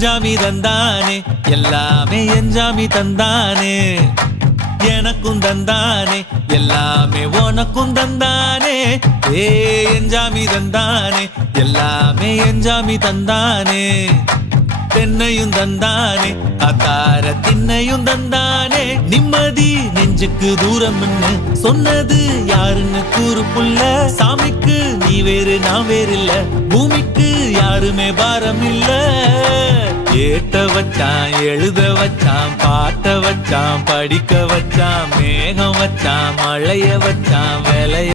எஞ்சாமி தந்தானே எல்லாமே எஞ்சாமி தந்தானே எனக்கும் தந்தானே எல்லாமே உனக்கும் தந்தானே ஏ எஞ்சாமி தந்தானே எல்லாமே எஞ்சாமி தந்தானே தென்னையும் தந்தானே அத்தார திண்ணையும் தந்தானே நிம்மதி நெஞ்சுக்கு தூரம் சொன்னது யாருன்னு கூறு புள்ள சாமிக்கு நீ வேறு நான் வேறு இல்ல பூமிக்கு யாருமே பாரம் இல்ல ஏத்த வச்சான் எழுத வச்சான் பாட்ட வச்சான் படிக்க வச்சான் மேகம் வச்சான் மழைய வச்சான் வேலைய